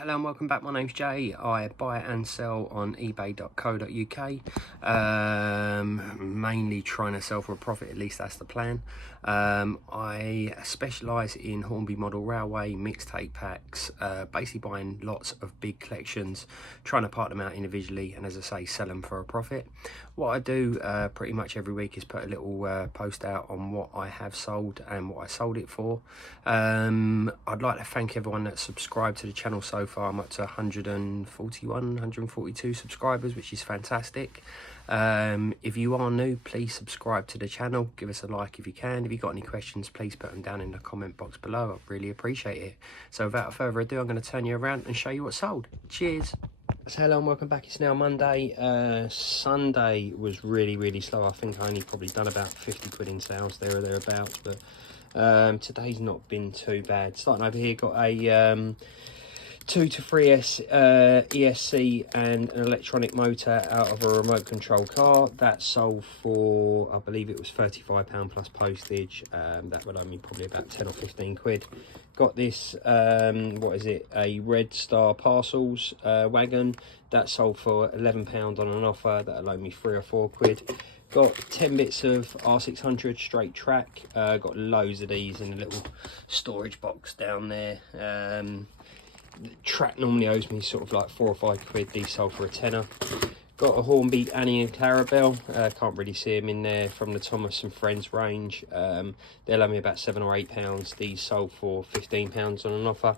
Hello and welcome back. My name's Jay. I buy and sell on ebay.co.uk. Mainly trying to sell for a profit, at least that's the plan. I specialise in Hornby model railway mixtape packs, basically buying lots of big collections, trying to part them out individually, and as I say, sell them for a profit. What I do pretty much every week is put a little post out on what I have sold and what I sold it for. I'd like to thank everyone that's subscribed to the channel so far. I'm up to 142 subscribers, which is fantastic. If you are new, please subscribe to the channel, give us a like if you can. If you've got any questions, please put them down in the comment box below. I'd really appreciate it. So without further ado, I'm going to turn you around and show you what's sold. Cheers. So hello and welcome back. It's now Monday. Sunday was really slow. I think I only probably done about 50 quid in sales there or thereabouts, but today's not been too bad. Starting over here, got a 2 to 3S ESC and an electronic motor out of a remote control car. That sold for, I believe it was £35 plus postage. That would owe me probably about 10 or 15 quid. Got this, what is it, a Red Star Parcels wagon. That sold for £11 on an offer. That'll owe me 3 or 4 quid. Got 10 bits of R600 straight track. Got loads of these in a little storage box down there. The track normally owes me sort of like 4 or 5 quid. These sold for a tenner. Got a Hornby Annie and Clarabelle. Can't really see them in there, from the Thomas and Friends range. They'll owe me about £7 or £8. These sold for £15 on an offer.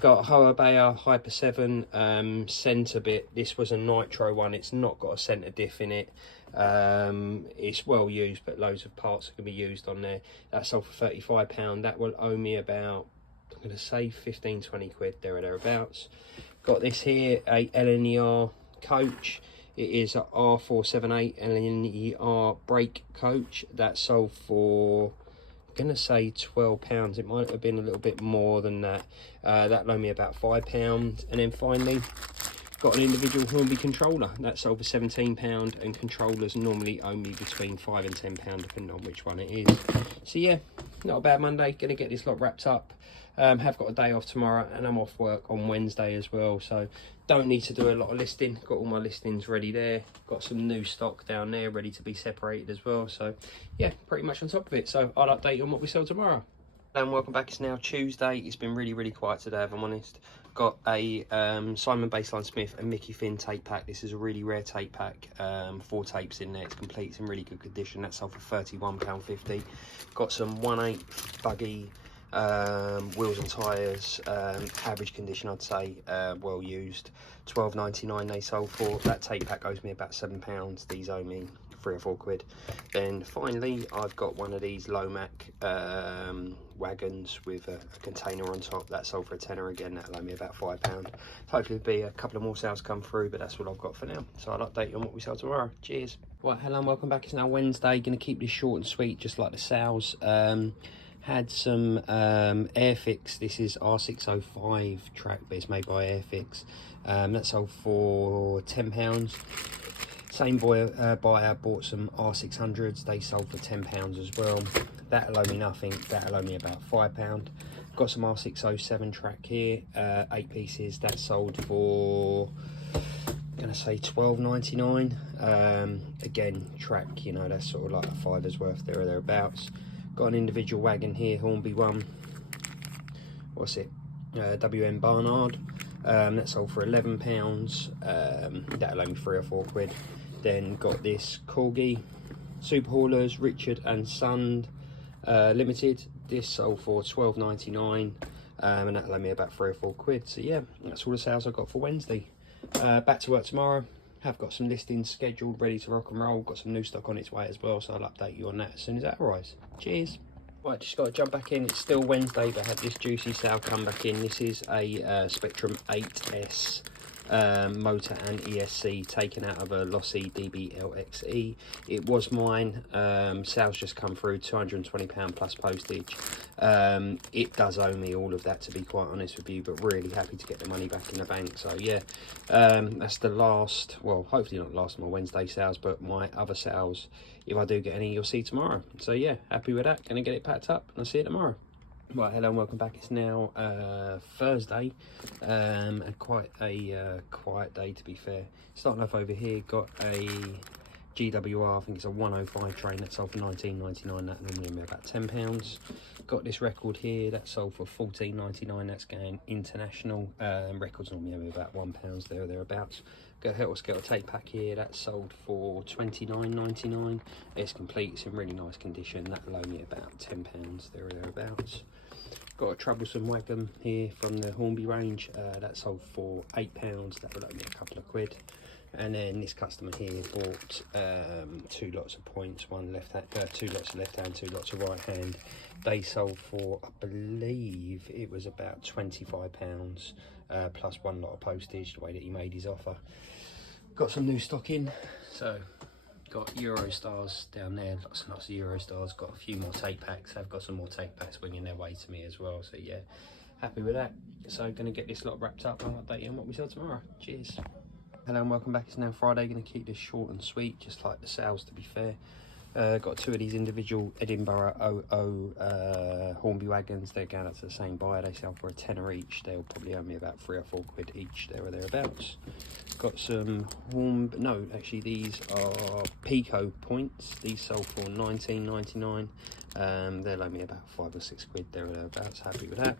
Got a Hoabayer Hyper 7 centre bit. This was a nitro one. It's not got a centre diff in it. It's well used, but loads of parts can be used on there. That sold for £35. That will owe me about, I'm going to say 15-20 quid there or thereabouts. Got this here, a LNER coach. It is a R478 LNER brake coach. That sold for, I'm going to say £12. It might have been a little bit more than that. That loaned me about £5. And then finally, got an individual Hornby controller. That sold for £17, and controllers normally owe me between £5 and £10 depending on which one it is. So yeah, not a bad Monday. Gonna get this lot wrapped up. Have got a day off tomorrow, and I'm off work on Wednesday as well, so don't need to do a lot of listing. Got all my listings ready there. Got some new stock down there ready to be separated as well. So yeah, pretty much on top of it. So I'll update you on what we sell tomorrow. And welcome back. It's now Tuesday. It's been really quiet today, if I'm honest. Got a Simon Baseline Smith and Mickey Finn tape pack. This is a really rare tape pack. 4 tapes in there. It's complete. It's in really good condition. That sold for £31.50. Got some 1/8 buggy wheels and tyres, average condition I'd say, well used. £12.99 they sold for. That tape pack owes me about £7. These owe me 3 or 4 quid. Then finally I've got one of these Lomac wagons with a container on top. That sold for a tenner again. That'll owe me about £5. Hopefully there'll be a couple of more sales come through, but that's what I've got for now. So I'll update you on what we sell tomorrow. Cheers. Right, hello and welcome back. It's now Wednesday. Gonna keep this short and sweet, just like the sales. Had some Airfix. This is R605 track, but it's made by Airfix. That sold for £10. Same buyer bought some R600s. They sold for £10 as well. That'll owe me nothing. That'll owe me about £5. Got some R607 track here, 8 pieces. That sold for, I'm gonna say £12.99. Again, track, you know, that's sort of like a £5's worth there or thereabouts. Got an individual wagon here, Hornby one. What's it? WM Barnard. That sold for £11. That'll owe me 3 or 4 quid. Then got this Corgi Super Haulers Richard and Son Limited. This sold for £12.99, and that'll owe me about 3 or 4 quid. So yeah, that's all the sales I got for Wednesday. Back to work tomorrow. Have got some listings scheduled, ready to rock and roll. Got some new stock on its way as well, so I'll update you on that as soon as that arrives. Cheers. Right, just got to jump back in. It's still Wednesday, but I had this juicy sale come back in. This is a Spectrum 8S motor and ESC taken out of a Lossy DBLXE. It was mine. Sales just come through, £220 plus postage. It does owe me all of that, to be quite honest with you, but really happy to get the money back in the bank. So yeah, that's the last, well, hopefully not last of my Wednesday sales, but my other sales, if I do get any, you'll see tomorrow. So yeah, happy with that. Gonna get it packed up, and I'll see you tomorrow. Right, hello and welcome back. It's now Thursday, and quite a quiet day to be fair. Starting off over here, got a GWR, I think it's a 105 train that sold for £19.99, that normally about £10. Got this record here that sold for £14.99, that's going international. Records normally about £1 there or thereabouts. Got a Helter Skelter tape pack here that sold for £29.99. It's complete, it's in really nice condition, that'll owe me about £10 there or thereabouts. Got a troublesome wagon here from the Hornby range that sold for £8, that will owe me a couple of quid. And then this customer here bought 2 lots of points, two lots of left hand, 2 lots of right hand. They sold for, I believe it was about £25 plus 1 lot of postage, the way that he made his offer. Got some new stock in, so got Eurostars down there, lots and lots of Eurostars. Got a few more tape packs. I've got some more tape packs winging their way to me as well, so yeah, happy with that. So gonna get this lot wrapped up and update you on what we sell tomorrow. Cheers. Hello and welcome back. It's now Friday. Gonna keep this short and sweet, just like the sales to be fair. Got 2 of these individual Edinburgh 00 Hornby wagons. They're going out to the same buyer. They sell for a tenner each. They'll probably owe me about 3 or 4 quid each, there or thereabouts. Got some no, actually these are Pico points. These sold for £19.99. They'll owe me about 5 or 6 quid, there or thereabouts. Happy with that.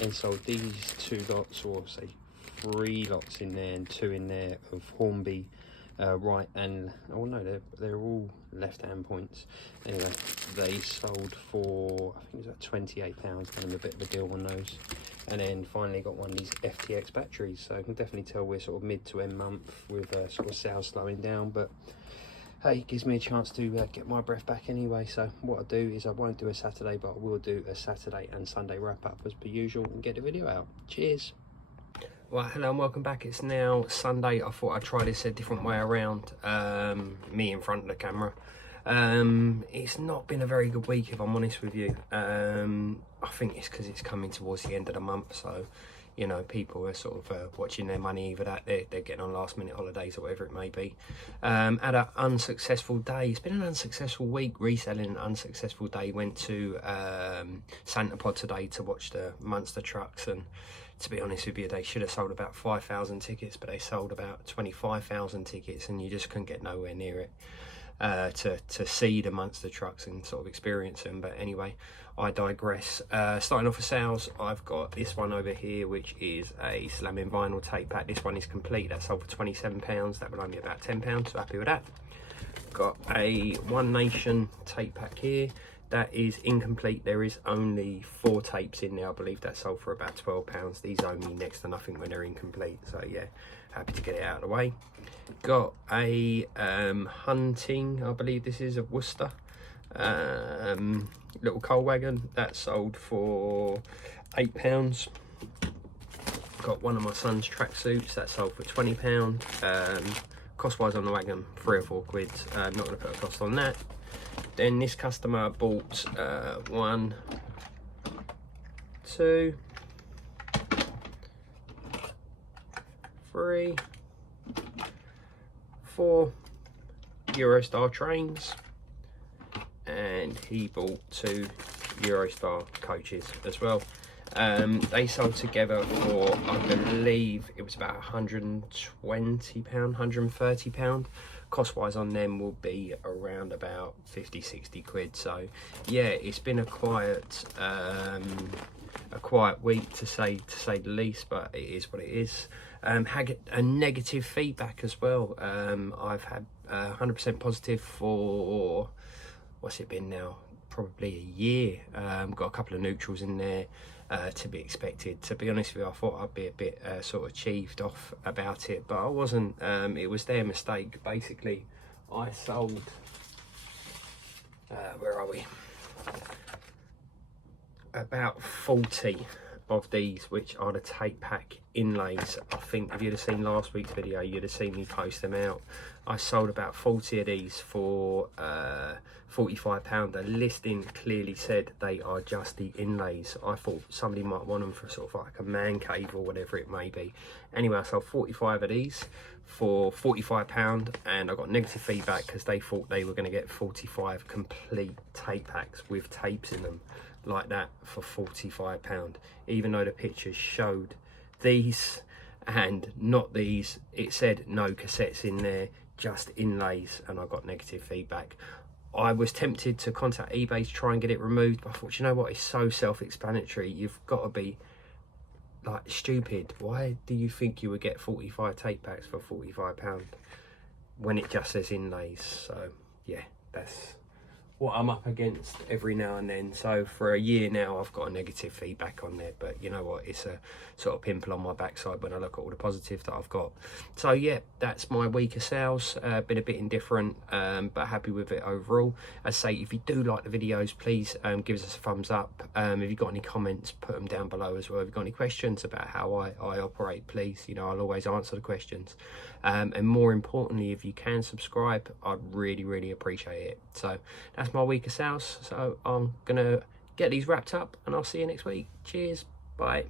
And sold these 2 lots, or say 3 lots in there and 2 in there of Hornby right and oh no, they're all left-hand points. Anyway, they sold for, I think it was about £28, and a bit of a deal on those. And then finally got one of these FTX batteries, so I can definitely tell we're sort of mid to end month with sort of sales slowing down, but hey, it gives me a chance to get my breath back anyway. So what I'll do is I won't do a Saturday, but I will do a Saturday and Sunday wrap up as per usual and get the video out. Cheers. Right, hello and welcome back. It's now Sunday. I thought I'd try this a different way around, me in front of the camera. It's not been a very good week, if I'm honest with you. I think it's because it's coming towards the end of the month, so you know, people are sort of watching their money, either that they're getting on last minute holidays or whatever it may be. Had an unsuccessful day. It's been an unsuccessful week reselling. An unsuccessful day. Went to Santa Pod today to watch the Munster trucks, and to be honest with you, they should have sold about 5,000 tickets, but they sold about 25,000 tickets, and you just couldn't get nowhere near it to see the Munster trucks and sort of experience them. But anyway, I digress. Starting off with sales, I've got this one over here, which is a slamming vinyl tape pack. This one is complete. That sold for £27. That will only be about £10, so happy with that. Got a One Nation tape pack here. That is incomplete. There is only 4 tapes in there. I believe that sold for about £12. These owe me next to nothing when they're incomplete, so yeah, happy to get it out of the way. Got a Hunting, I believe this is, of Worcester, little coal wagon that sold for £8. Got one of my son's tracksuits that sold for £20. Cost wise on the wagon, 3 or 4 quid. Not going to put a cost on that. Then this customer bought 1, 2, 3, 4 Eurostar trains, and he bought 2 Eurostar coaches as well. They sold together for, I believe it was about £120, £130. Cost wise on them will be around about 50-60 quid. So yeah, it's been a quiet week to say the least, but it is what it is. Had a negative feedback as well. I've had 100% positive for, what's it been now, probably a year. Got a couple of neutrals in there, to be expected. To be honest with you, I thought I'd be a bit sort of cheesed off about it, but I wasn't. It was their mistake. Basically, I sold, where are we, about 40 of these, which are the tape pack inlays. I think if you'd have seen last week's video, you'd have seen me post them out. I sold about 40 of these for £45. The listing clearly said they are just the inlays. I thought somebody might want them for sort of like a man cave or whatever it may be. Anyway, I sold 45 of these for £45, and I got negative feedback because they thought they were going to get 45 complete tape packs with tapes in them. like that for £45, even though the pictures showed these and not these. It said no cassettes in there, just inlays, and I got negative feedback. I was tempted to contact eBay to try and get it removed, but I thought, you know what, it's so self-explanatory. You've got to be like stupid. Why do you think you would get 45 tape packs for £45 when it just says inlays? So yeah, that's what I'm up against every now and then. So for a year now I've got a negative feedback on there, but you know what, it's a sort of pimple on my backside when I look at all the positive that I've got. So yeah, that's my week of sales. Been a bit indifferent, but happy with it overall. As I say, if you do like the videos, please give us a thumbs up. If you've got any comments, put them down below as well. If you've got any questions about how I operate, please, you know, I'll always answer the questions. And more importantly, if you can subscribe, I'd really appreciate it. So that's my week of sales. So I'm gonna get these wrapped up and I'll see you next week. Cheers, bye.